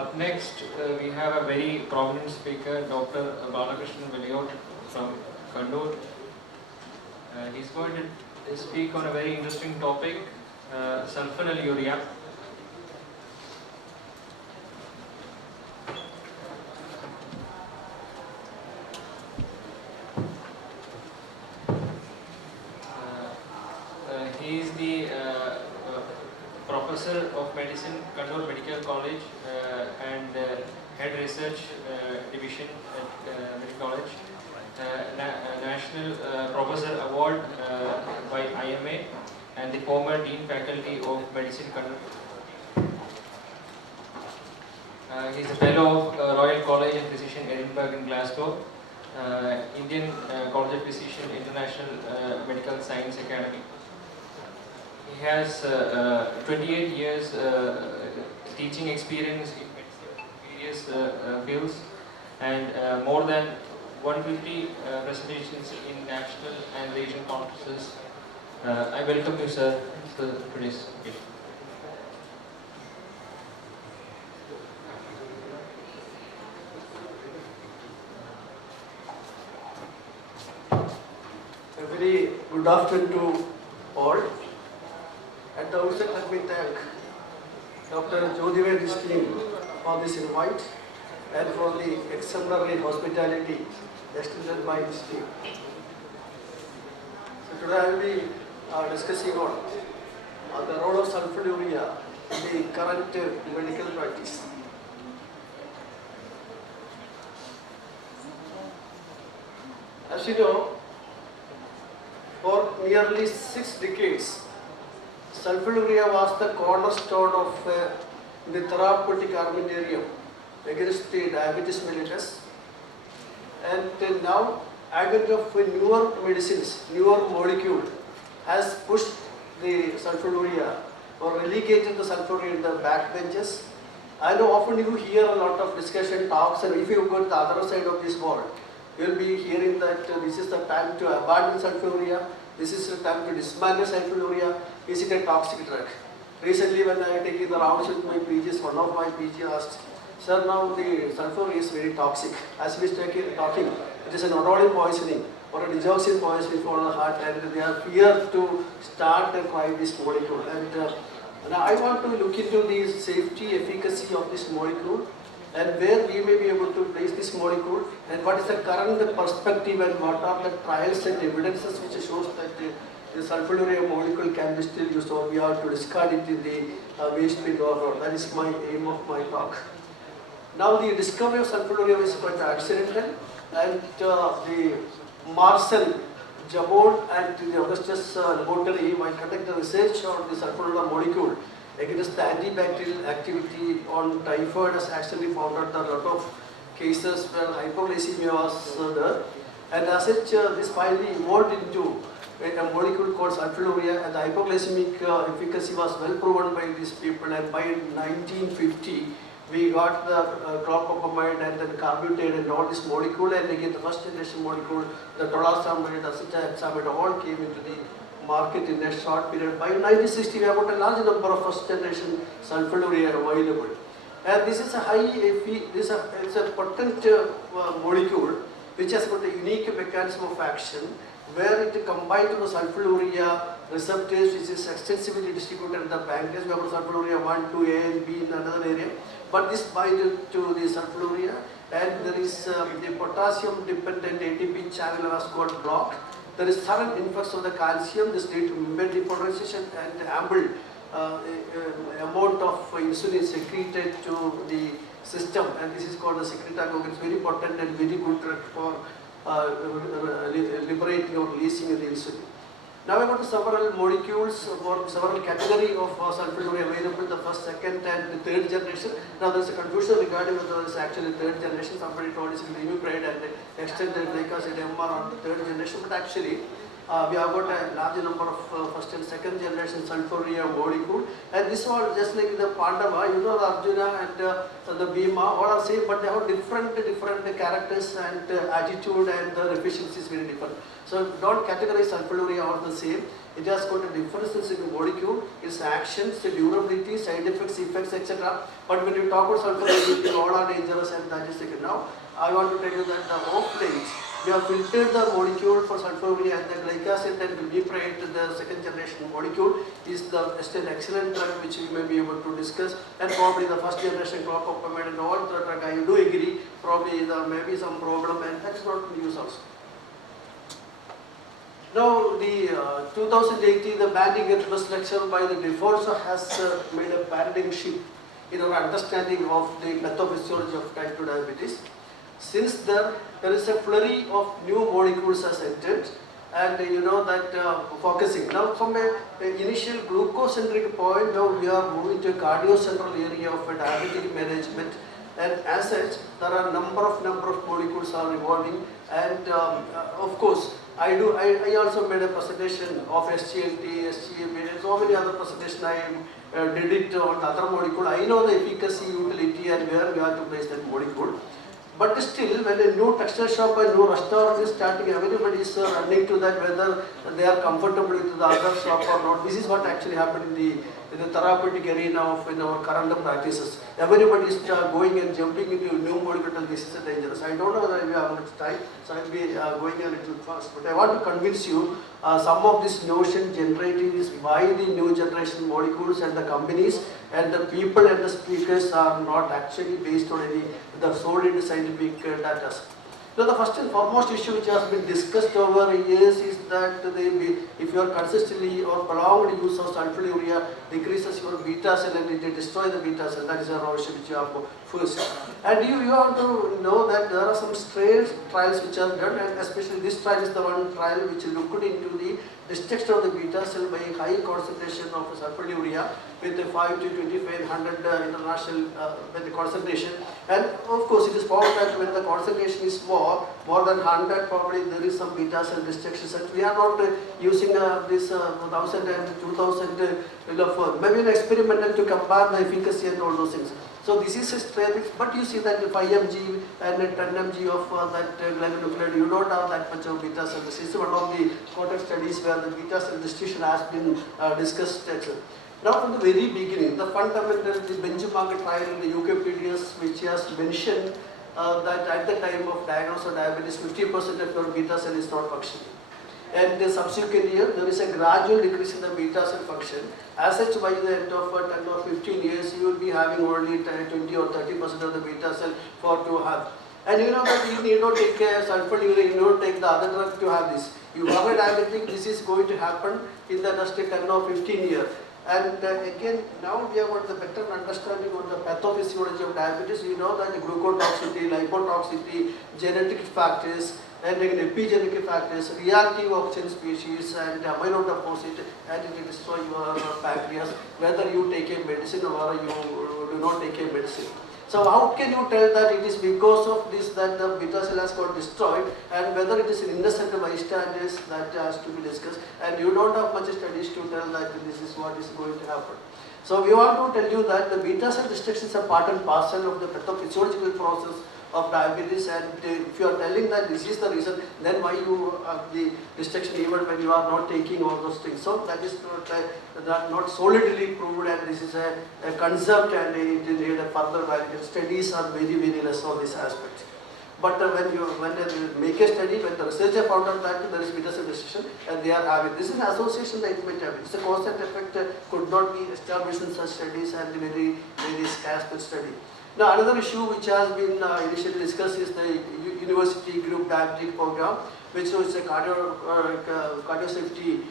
Up next, we have a very prominent speaker, Dr. Balakrishnan Valliyot from Kannur. He's going to speak on a very interesting topic, sulphonyl urea. He is the Professor of Medicine, Kannur Medical College, and Head Research Division at Medical College. National Professor Award by IMA, and the former Dean Faculty of Medicine, Kannur. He is a Fellow of Royal College of Physician, Edinburgh in Glasgow, Indian College of Physician, International Medical Science Academy. He has 28 years teaching experience in various fields and more than 150 presentations in national and regional conferences. I welcome you, sir, to today's meeting. A very good afternoon to all. At the outset, let me thank Dr. Jyotived's team for this invite and for the exemplary hospitality extended by his team. So today I will be discussing on the role of sulphonyl urea in the current medical practice. As you know, for nearly 6 decades, sulphonyl urea was the cornerstone of the therapeutic armamentarium against the diabetes mellitus. And now, advent of newer medicines, newer molecule has pushed the sulphonyl urea or relegated the sulphonyl urea in the backbenches. I know often you hear a lot of discussion, talks, and if you go to the other side of this world, you will be hearing that this is the time to abandon sulphonyl urea, this is the time to dismantle sulphonyl urea, is it a toxic drug? Recently when I taking the rounds with my PGs, one of my PG asked, sir, now the sulphur is very toxic. As we started talking, it is an odolin poisoning or a digoxin poisoning for the heart, and they are fear to start and try this molecule. And I want to look into the safety, efficacy of this molecule and where we may be able to place this molecule and what is the current perspective and what are the trials and evidences which shows that the sulphonyl urea molecule can be still used, or we have to discard it in the waste bin or that is my aim of my talk. Now the discovery of sulphonyl urea is quite accidental, and the Marcel, Jabot and the Augustus laboratory while conducting research on the sulphonyl urea molecule against the antibacterial activity on typhoid has actually found out that a lot of cases where hypoglycemia was there, and as such this finally evolved into a molecule called sulphonyl urea, and the hypoglycemic efficacy was well proven by these people, and by 1950 we got the chlorpropamide and then carbutate and all this molecule, and again the first generation molecule, the tolasamide, acetoxamide, all came into the market in a short period. By 1960 we have got a large number of first generation sulphonyl urea available, and this is a it's a potent molecule which has got a unique mechanism of action where it combined to the sulphonyl urea receptors which is extensively distributed in the pancreas. We have got sulphonyl urea 1, 2, A and B in another area, but this binds to the sulphonyl urea, and there is the potassium dependent ATP channel has got blocked. There is sudden influx of the calcium, this leads to membrane depolarization and ample amount of insulin secreted to the system, and this is called the secretagogue. It's very potent and very good drug for liberating or releasing the insulin. Now we have got several molecules for several category of sulphonyl urea available, the first, second and the third generation. Now there is a confusion regarding whether it is actually third generation. Somebody told us in the imiprid and extended glycoside MR on the third generation, but actually we have got a large number of first and second generation sulfur urea molecule, and this all just like the Pandava, you know, the Arjuna and the Bhima, all are same, but they have different characters and attitude, and the efficiency is very different. So don't categorize sulfur urea all the same. It has got a differences in the molecule, its actions, the durability, side effects, etc. But when you talk about sulfur urea, all are dangerous, and that is taken. Now I want to tell you that the off late, we have filtered the molecule for sulfur urea, and the glyc acid and glycerate, the second generation molecule, is still excellent drug which we may be able to discuss, and probably the first generation chlorpropamide and all the drug, I do agree, probably there may be some problem, and that's not in use also. Now the 2018, the banning best lecture by the Deforza has made a paradigm shift in our understanding of the pathophysiology of type 2 diabetes. Since there is a flurry of new molecules has entered, and you know that focusing. Now from a initial glucose-centric point, now we are moving to a cardiocentral area of diabetic management, and as such, there are number of molecules are evolving, and of course, I also made a presentation of SGLT, SGMA, and so many other presentations. I did it on other molecule. I know the efficacy, utility, and where we have to place that molecule. But still, when a new textile shop and new restaurant is starting, everybody is running to that, whether they are comfortable with the other shop or not. This is what actually happened in the therapeutic arena of in our current practices. Everybody is going and jumping into new molecule. This is dangerous. I don't know whether we have much time, so I will be going a little fast. But I want to convince you, some of this notion generated is by the new generation molecules, and the companies and the people and the speakers are not actually based on any the solid scientific data. So the first and foremost issue which has been discussed over years is that if you are consistently or prolonged use of sulfur urea decreases your beta cell and it destroys the beta cell. That is a issue which you have first. And you have to know that there are some strange trials which are done, and especially this trial is the one trial which looked into the destruction of the beta cell by high concentration of sulfur urea with the 5 to 2500 international concentration. And of course, it is found that when the concentration is more than 100, probably there is some beta cell destruction. And we are not using this 1000 and 2000 maybe an experimental to compare the efficacy and all those things. So this is a strange, but you see that 5 mg and 10 mg of that glyconucleotide, you don't have that much of beta cell. This is one of the important studies where the beta cell distribution has been discussed. Now from the very beginning, the fundamental, the benchmark trial in the UKPDS, which has mentioned that at the time of diagnosis of diabetes, 50% of your beta cell is not functioning. And the subsequent year, there is a gradual decrease in the beta cell function. As such, by the end of 10 or 15 years, you will be having only 20 or 30% of the beta cell to have. And you know that you need not take sulfur urea, you need not take the other drug to have this. You have a diabetic, this is going to happen in the next 10 or 15 years. And again, now we have got the better understanding on the pathophysiology of diabetes. You know that the glucotoxicity, lipotoxicity, genetic factors, and epigenetic factors, reactive oxygen species, and amino deposit, and it will destroy your pancreas, whether you take a medicine or you do not take a medicine. So how can you tell that it is because of this that the beta cell has got destroyed, and whether it is an innocent bystanders, that has to be discussed, and you don't have much studies to tell that this is what is going to happen. So we want to tell you that the beta cell destruction is a part and parcel of the pathophysiological process of diabetes, and if you are telling that this is the reason, then why you have the destruction even when you are not taking all those things. So that is not solidly proved, and this is a concept, and it need a further validation. Studies are very, very less on this aspect. But when you make a study, when the researcher found out that there is beta cell destruction, and they are having, this is an association that it might have. It's a cause and effect could not be established in such studies, and very, very scarce study. Now another issue which has been initially discussed is the university group diabetic program, which is a cardio safety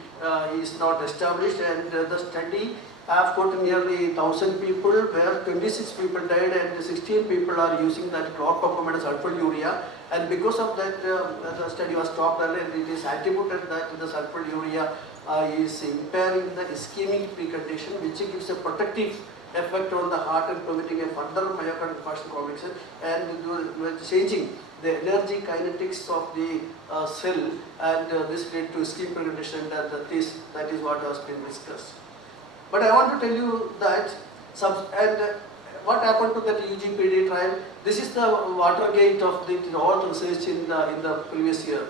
is not established, and the study have got nearly 1000 people, where 26 people died and 16 people are using that chlorpropamide sulfur urea, and because of that the study was stopped early, and it is attributed that the sulfur urea is impairing the ischemic precondition, which gives a protective effect on the heart and preventing a further myocardial infarction complication and changing the energy kinetics of the cell, and this led to ischemic precondition, and that is what has been discussed. But I want to tell you that what happened to that UGPD trial? This is the Watergate of all research in the previous year.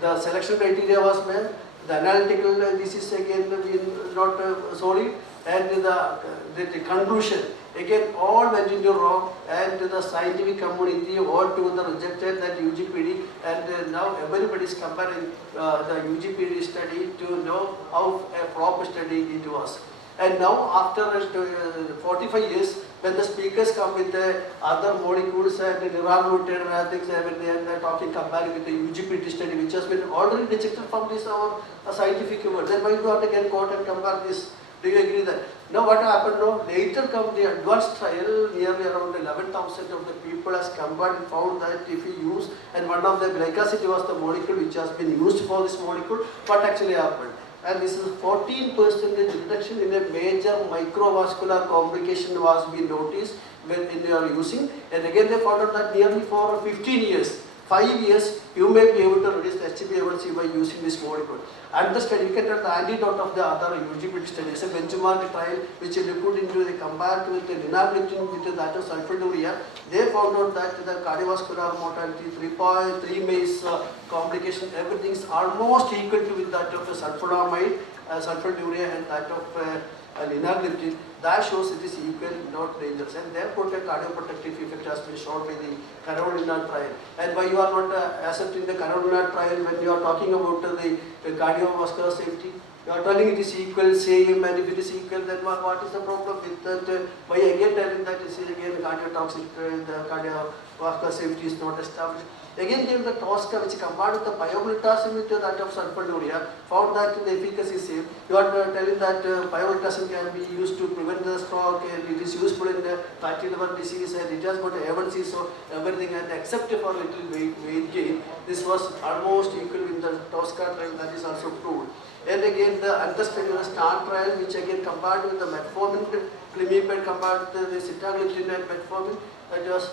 The selection criteria was made, the analytical this is again been not solid, and the conclusion again all went into wrong, and the scientific community all together rejected that UGPD, and now everybody is comparing the UGPD study to know how a proper study it was. And now after 45 years, when the speakers come with other molecules and liraglutide and things, and they are talking comparing with the UGPD study, which has been already rejected from this our scientific world, then why you have to again quote and compare this? Do you agree that? Now what happened now? Later come the advanced trial, nearly around 11,000 of the people has compared and found that if you use, and one of the glycoside was the molecule which has been used for this molecule, what actually happened? And this is 14% reduction in a major microvascular complication was being noticed when they are using. And again they found out that nearly for 15 years, 5 years, you may be able to reduce the HbA1c by using this molecule. And the study, you can tell the antidote of the other UGPD study is a benchmark trial which looked into the compared with the linagliptin with that of sulphonyl urea. They found out that the cardiovascular mortality, 3.3 MACE complication, everything is almost equal to with that of sulfonamide, sulphonyl urea, and that of linagliptin. That shows it is equal, not dangerous, and therefore the cardioprotective effect has been shown by the Carolina trial. And why you are not accepting the Carolina trial when you are talking about the cardiovascular safety? You are telling it is equal, same, and if it is equal, then what is the problem with that? Why again telling that is again cardiotoxic, the cardiovascular safety is not established. Again came the Tosca which compared with the pioglitazine with that of sulphonyl urea, found that the efficacy is same. You are telling that pioglitazine can be used to prevent the stroke, and it is useful in the fatty liver disease, and it has got A1C, so everything, and except for little weight gain, this was almost equal in the Tosca trial, that is also proved. And again the understudy the STAR trial, which again compared with the metformin, clemiped compared with the sitagliptin and metformin, that was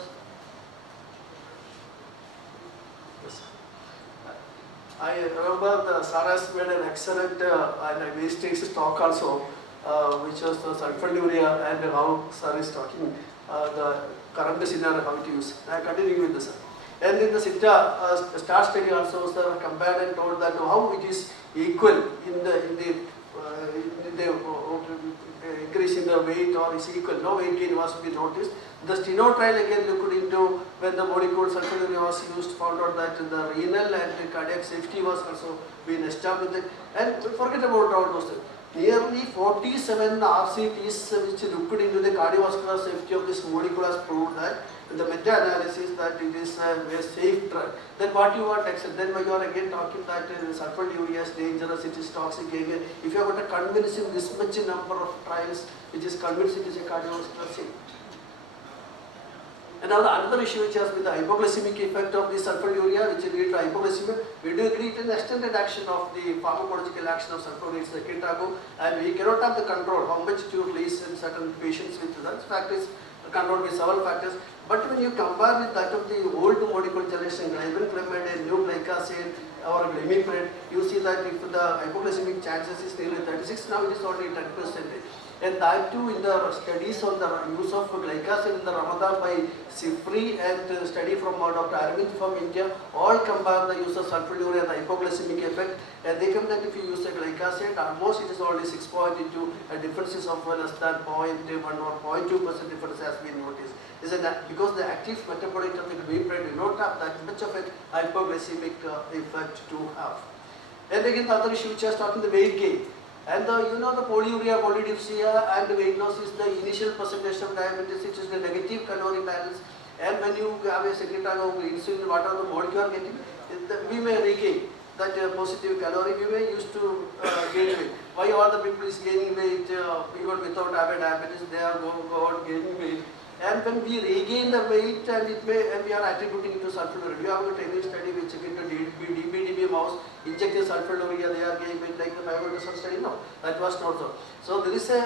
I remember the Saras made an excellent and wastage talk also, which was the sulphonyl urea and how Sar is talking the current scenario, how it is. I continue with this. And in the STAR study also, Sir compared and told that how it is equal in the increase in the weight, or is equal. No weight gain was to be noticed. The Steno trial again looked into when the molecule sulphonyl urea was used, found out that the renal and cardiac safety was also being established. And forget about all those things. Nearly 47 RCTs which looked into the cardiovascular safety of this molecule has proved that in the meta-analysis that it is a safe drug. Then what you want to accept? Then when you are again talking that sulphonyl urea is dangerous, it is toxic again. If you have got to convince in this much number of trials, which is convinced it is a cardiovascular safe. And now the another issue which has with the hypoglycemic effect of the sulphonyl urea, which lead to hypoglycemia, we do agree it is an extended action of the pharmacological action of sulphonyl urea second ago, and we cannot have the control how much to release in certain patients with that fact is controlled by several factors. But when you compare with that of the old molecule generation, glibenclamide and new glycoside or glimepiride, you see that if the hypoglycemic chances is nearly 36, now it is only 10%. And that too in the studies on the use of glycoside in the Ramadan by Sifri and study from Dr. Arvind from India, all compare the use of sulphonyl urea and the hypoglycemic effect, and they come that if you use a glycoside, almost it is only 6.2, a differences of less than 0.1 or 0.2% difference has been noticed. Is that because the active metabolite of the glimepiride do not have that much of a hypoglycemic effect to have. And again the other issue which I was talking, the weight gain. And you know the polyuria, polydipsia and the weight loss is the initial presentation of diabetes, which is the negative calorie balance. And when you have a secretago of insulin, what are the molecule you are getting, we may regain that positive calorie, we may use to gain weight. Why all the people is gaining weight, even without having diabetes, they are go on gaining weight. And when we regain the weight and we are attributing it to sulfonyl urea, we have a training study which in the DBDB mouse injected sulfonyl urea, they are getting weight like the 500 study. No, that was not so. So there is a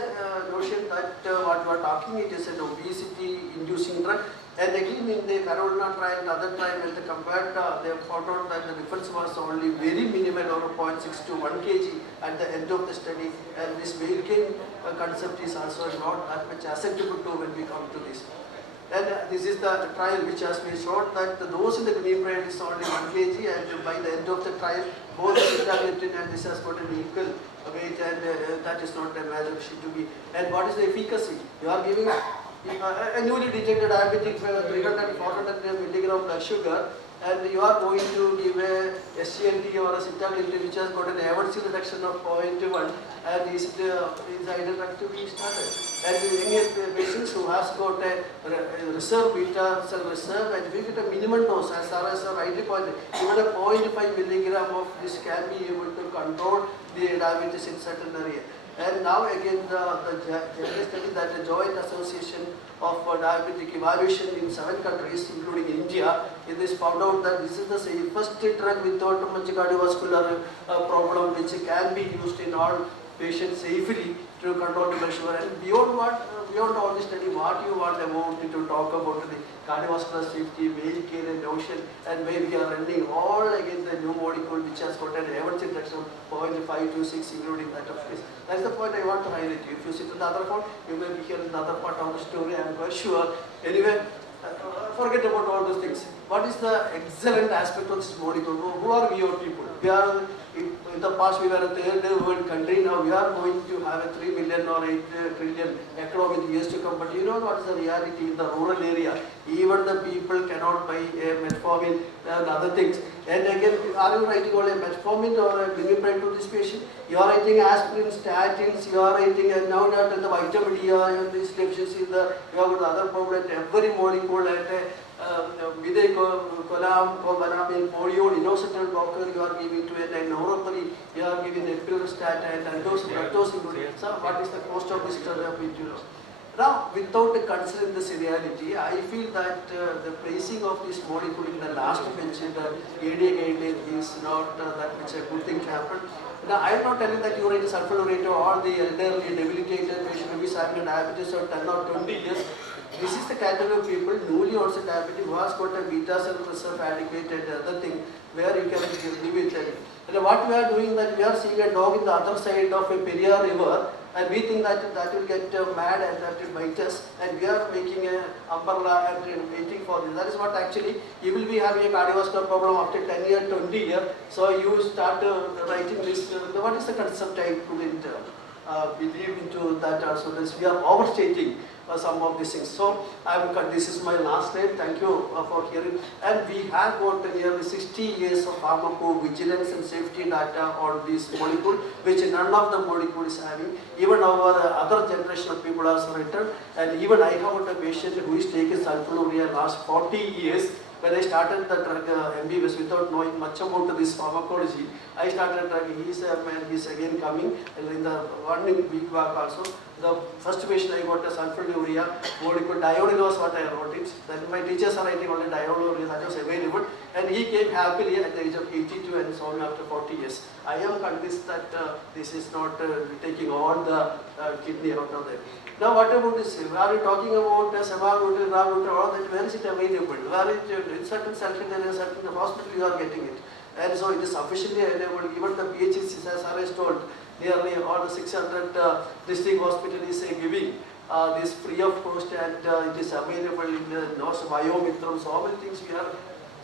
notion that what we are talking, it is an obesity inducing drug. And again in the Carolina trial and other trial, when they compared, they found out that the difference was only very minimal, or 0.6 to 1 kg at the end of the study. And this weight gain concept is also not that much acceptable to when we come to this. And this is the trial which has been shown that those in the green trial is only 1 kg, and by the end of the trial, both sitagliptin and this has got an equal weight, and that is not a major issue to be. And what is the efficacy? You are giving a newly detected diabetic 300 400 milligram blood sugar, and you are going to give a SGLT or a sitagliptin which has got an A1C reduction of 0.1, and is ideal drug to be started. And in patients who has got a reserve beta cell reserve, and we get a minimum dose, as far as rightly pointed, even a 0.5 milligram of this can be able to control the diabetes in certain area. And now again the study that the Joint Association of Diabetic Evaluation in 7 countries, including India, it is found out that this is the safest drug without much cardiovascular problem, which can be used in all patients safely to control the blood sugar. And beyond all this study, what you want about it to talk about the cardiovascular safety, weight gain and notion, and where we are running all against the new molecule which has got an average reduction of 0.5 to 6, including that of this. That's the point I want to highlight you. If you sit in the other part, you may be hearing the other part of the story, I am quite sure. Anyway, forget about all those things. What is the excellent aspect of this molecule? Who are we or people? We are, in the past we were a third world country, now we are going to have a 3 million or 8 trillion economy in the years to come. But you know what is the reality in the rural area? Even the people cannot buy metformin and other things. And again, are you writing only metformin or a glimepiride to this patient? You are writing aspirin, statins, you are writing, and now that the vitamin D, this deficiency, you have got other problem at every molecule at colam, cobalamin, polio, inositol blocker, you are giving to it, and neuropathy, you are giving epilostat and those. So what is the cost of this drug? Now, without considering this reality, I feel that the placing of this molecule in the last bench in the ADA guideline is not that much a good thing to happen. Now, I am not telling that you are in sulfonyl urea or the elderly debilitated patient who is having diabetes of 10 or 20 years. This is the category of people, newly onset diabetes, who has got a beta cell reserve adequate and other thing, where you can live with it. And what we are doing, that we are seeing a dog in the other side of a Periyar river, and we think that will get mad and that will bite us, and we are making an umbrella and waiting for this. That is what actually, you will be having a cardiovascular problem after 10 years, 20 years, so you start writing this. What is the concept I couldn't believe into that also? This, we are overstating some of these things. So this is my last slide. Thank you for hearing. And we have got nearly 60 years of pharmacovigilance and safety data on this molecule, which none of the molecule is having. Even our other generation of people has written, and even I have got a patient who is taking sulfonyl urea last 40 years. When I started the drug MBBS without knowing much about this pharmacology, I started drug. He is again coming, and in the 1 week back also. The first patient I got a sulphonyl urea molecule, diodine was what I wrote it. Then my teachers are writing only diodine urea, that was available. And he came happily at the age of 82 and saw me after 40 years. I am convinced that this is not taking all the kidney out of there. Now what about this? Are you talking about semaglutide, ribulotide, all that? Where is it available? Where is it? In certain areas, certain hospital you are getting it. And so it is sufficiently available. Even the PHCs, as I was told, nearly all the 600 district hospital is giving this free of cost, and it is available in the Biomitram, so many things we are.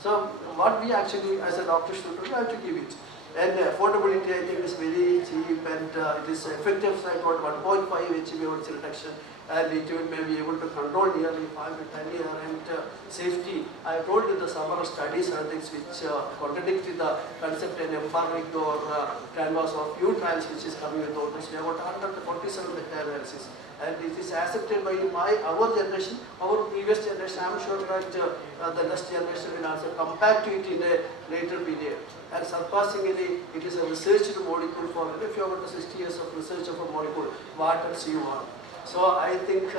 So what we actually as a doctor should do, we have to give it. And affordability, I think, is very cheap, and it is effective side about 1.5 HbA1c reduction, and it will may be able to control nearly 5 to 10 years. And safety, I told you the several studies and things which contradict the concept and empiric or canvas of few trials which is coming with all this. We have got 147 meta-analysis, and it is accepted by our generation, our previous generation. I am sure that the next generation will also compare to it in a later period. And surpassingly, it is a researched molecule for, if you have got 60 years of research of a molecule, what else you want? So I think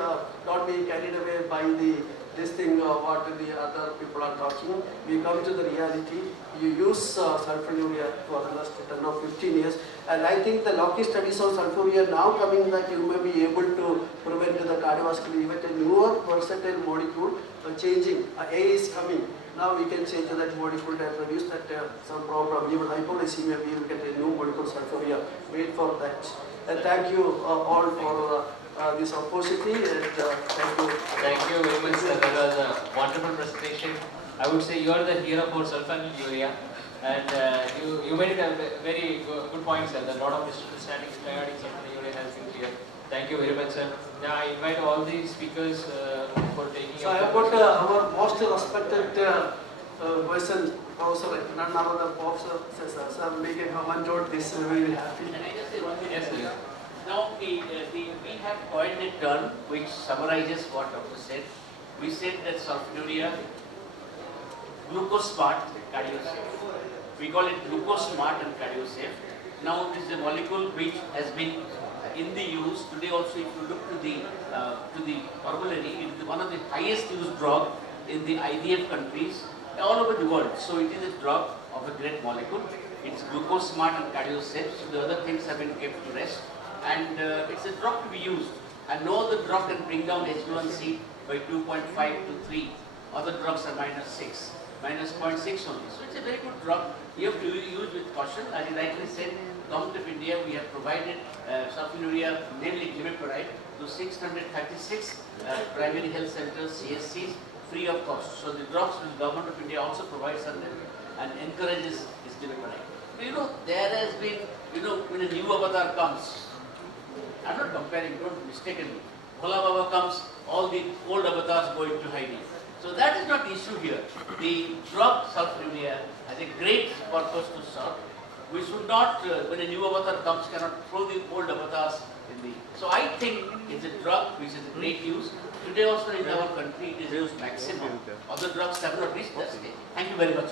not be carried away by this thing what the other people are talking. We come to the reality. You use sulphonyl urea for the last 10 or 15 years, and I think the Loki studies on sulphonyl urea now coming that you may be able to prevent the cardiovascular event. A newer versatile molecule changing. A is coming. Now we can change that molecule and reduce that some problem. Even hypoglycemia, we will get a new molecule sulphonyl urea. Wait for that. And thank you all for this opportunity, and thank you. Thank you very much, sir. That was a wonderful presentation. I would say you are the hero for sulphonyl urea, and you made it a very good point, sir. That a lot of misunderstanding regarding sulphonyl urea has been clear. Thank you very much, sir. Now I invite all the speakers for taking. So I have got our most respected person, Professor, none other Professor, says, sir, make a comment on this. Very happy. Can I just say one thing? Yes, sir. Now, we have coined a term which summarizes what Dr. said. We said that sulphonyl urea, glucose smart, cardio-safe. We call it glucose smart and cardio-safe. Now, this is a molecule which has been in the use. Today also, if you look to the formulary, it is one of the highest used drug in the IDF countries all over the world. So, it is a drug of a great molecule. It's glucose smart and cardio-safe. So, the other things have been kept to rest. And it's a drug to be used, and no other drug can bring down H1C by 2.5 to 3. Other drugs are -6, -0.6 only. So it's a very good drug. You have to use with caution. As you rightly said, Government of India, we have provided sulphonyl urea, namely glimepiride, to 636 primary health centers, CSCs, free of cost. So the drugs which Government of India also provides on them and encourages is glimepiride. You know, there has been, when a new avatar comes, I'm not comparing, don't mistaken me. Bhola Baba comes, all the old avatars go into hiding. So that is not the issue here. The drug sulphonyl urea has a great purpose to serve. We should not, when a new avatar comes, cannot throw the old avatars in the. So I think it's a drug which is a great use. Today also in our country it is used maximum. Other drugs have not reached that stage. Thank you very much.